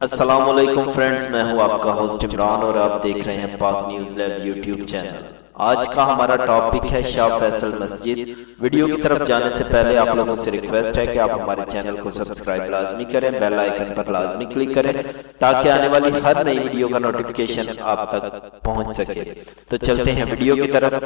السلام علیکم فرینڈز، میں ہوں آپ کا ہوسٹ عمران اور آپ دیکھ رہے ہیں پاک نیوز لیب یوٹیوب چینل۔ آج کا ہمارا ٹاپک ہے شاہ فیصل مسجد۔ ویڈیو کی طرف جانے سے پہلے آپ لوگوں سے ریکویسٹ ہے کہ آپ ہمارے چینل کو سبسکرائب لازمی کریں، بیل آئیکن پر لازمی کلک کریں تاکہ آنے والی ہر نئی ویڈیو کا نوٹیفیکیشن آپ تک پہنچ سکے۔ تو چلتے ہیں ویڈیو کی طرف۔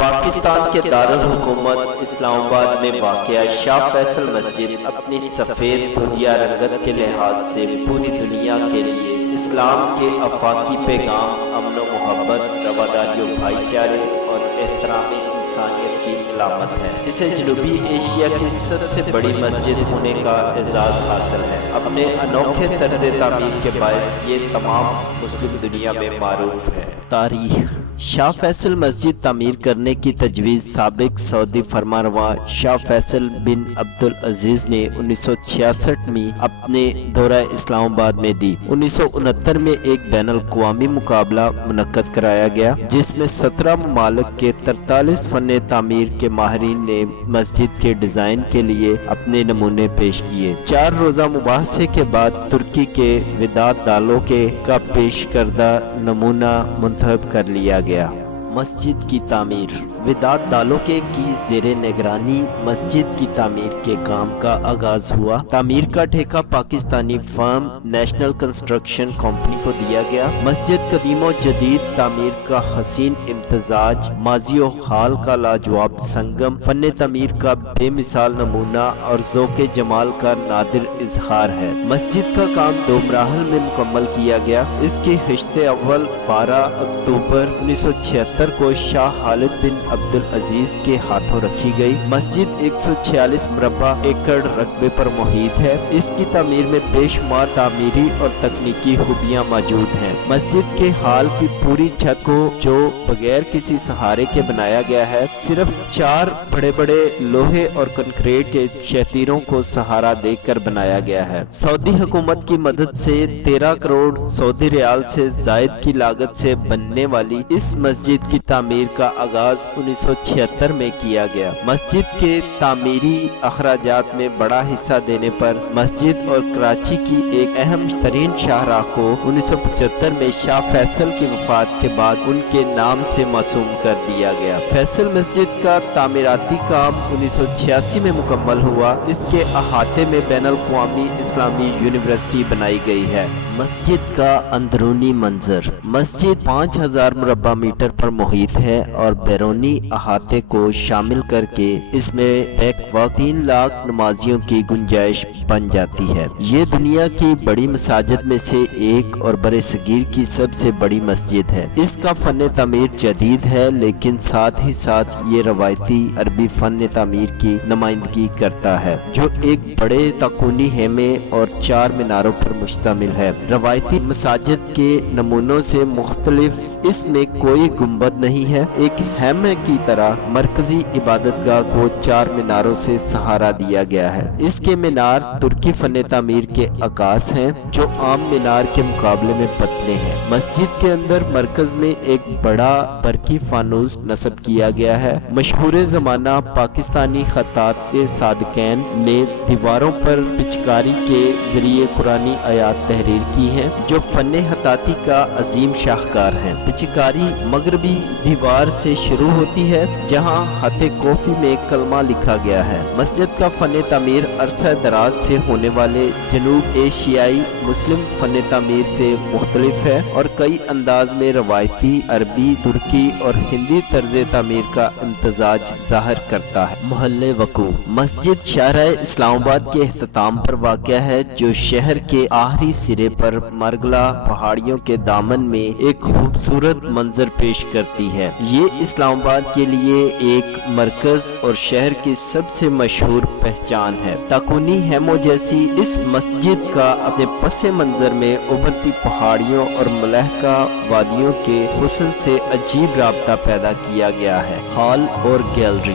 پاکستان کے دارالحکومت اسلام آباد میں واقع شاہ فیصل مسجد اپنی سفید دھندیا رنگت کے لحاظ سے پوری دنیا کے لیے اسلام کے آفاقی پیغام، امن و محبت، رواداری و بھائی چارے اور احترام انسانیت کی علامت ہے۔ اسے جنوبی ایشیا کی سب سے بڑی مسجد ہونے کا اعزاز حاصل ہے۔ اپنے انوکھے طرز تعمیر کے باعث یہ تمام مسلم دنیا میں معروف ہے۔ تاریخ: شاہ فیصل مسجد تعمیر کرنے کی تجویز سابق سعودی فرمانروا شاہ فیصل بن عبدالعزیز نے 1966 میں اپنے دورہ اسلام آباد میں دی۔ 1969 میں ایک بین الاقوامی مقابلہ منعقد کرایا گیا جس میں 17 ممالک کے 43 فن تعمیر کے ماہرین نے مسجد کے ڈیزائن کے لیے اپنے نمونے پیش کیے۔ 4 روزہ مباحثے کے بعد ترکی کے وداد دالوکے کا پیش کردہ نمونہ منتخب کر لیا گیا۔ مسجد کی تعمیر: وداد دالوکے کی زیر نگرانی مسجد کی تعمیر کے کام کا آغاز ہوا۔ تعمیر کا ٹھیکہ پاکستانی فرم نیشنل کنسٹرکشن کمپنی کو دیا گیا۔ مسجد قدیم و جدید تعمیر کا حسین امتزاج، ماضی و حال کا لاجواب سنگم، فن تعمیر کا بے مثال نمونہ اور ذوق جمال کا نادر اظہار ہے۔ مسجد کا کام 2 مراحل میں مکمل کیا گیا۔ اس کی قسط اول 12 اکتوبر 1976 کو شاہ خالد بن عبدالعزیز کے ہاتھوں رکھی گئی۔ مسجد 146 مربع ایکڑ رقبے پر محیط ہے۔ اس کی تعمیر میں بے شمار تعمیری اور تکنیکی خوبیاں موجود ہیں۔ مسجد کے ہال کی پوری چھت کو جو بغیر کسی سہارے کے بنایا گیا ہے، صرف 4 بڑے بڑے لوہے اور کنکریٹ کے شتیروں کو سہارا دے کر بنایا گیا ہے۔ سعودی حکومت کی مدد سے 13 کروڑ سعودی ریال سے زائد کی لاگت سے بننے والی اس مسجد کی تعمیر کا آغاز 1976 میں کیا گیا۔ مسجد کے تعمیری اخراجات میں بڑا حصہ دینے پر مسجد اور کراچی کی ایک اہم ترین شاہراہ کو 1975 میں شاہ فیصل کی وفات کے بعد ان کے نام سے موسوم کر دیا گیا۔ فیصل مسجد کا تعمیراتی کام 1986 میں مکمل ہوا۔ اس کے احاطے میں بین الاقوامی اسلامی یونیورسٹی بنائی گئی ہے۔ مسجد کا اندرونی منظر: مسجد 5000 مربع میٹر پر محیط ہے اور بیرونی احاطے کو شامل کر کے اس میں بیک وقت 3 لاکھ نمازیوں کی گنجائش بن جاتی ہے۔ یہ دنیا کی بڑی مساجد میں سے ایک اور برصغیر کی سب سے بڑی مسجد ہے۔ اس کا فن تعمیر جدید ہے لیکن ساتھ ہی ساتھ یہ روایتی عربی فن تعمیر کی نمائندگی کرتا ہے جو ایک بڑے تکونی خیمے اور 4 میناروں پر مشتمل ہے۔ روایتی مساجد کے نمونوں سے مختلف اس میں کوئی گنبد نہیں ہے۔ ایک خیمے کی طرح مرکزی عبادت گاہ کو 4 میناروں سے سہارا دیا گیا ہے۔ اس کے مینار ترکی فن تعمیر کے عکاس ہیں جو عام مینار کے مقابلے میں پتلے ہیں۔ مسجد کے اندر مرکز میں ایک بڑا برقی فانوس نصب کیا گیا ہے۔ مشہور زمانہ پاکستانی خطاط صادقین نے دیواروں پر پچکاری کے ذریعے قرآنی آیات تحریر کی ہیں جو فن خطاطی کا عظیم شاہکار ہیں۔ پچکاری مغربی دیوار سے شروع ہوتی ہے جہاں خط کوفی میں کلمہ لکھا گیا ہے۔ مسجد کا فن تعمیر عرصہ دراز سے ہونے والے جنوب ایشیائی مسلم فن تعمیر سے مختلف ہے اور کئی انداز میں روایتی عربی، ترکی اور ہندی طرز تعمیر کا امتزاج ظاہر کرتا ہے۔ محل وقوع: مسجد شاہراہ اسلام آباد کے اختتام پر واقع ہے جو شہر کے آخری سرے پر مرگلا پہاڑیوں کے دامن میں ایک خوبصورت منظر پیش کرتی ہے۔ یہ اسلام آباد کے لیے ایک مرکز اور شہر کی سب سے مشہور پہچان ہے۔ تکونی خیموں جیسی اس مسجد کا اپنے پس منظر میں ابھرتی پہاڑیوں اور ملحقہ وادیوں کے حسن سے عجیب رابطہ پیدا کیا گیا ہے۔ ہال اور گیلری: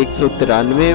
193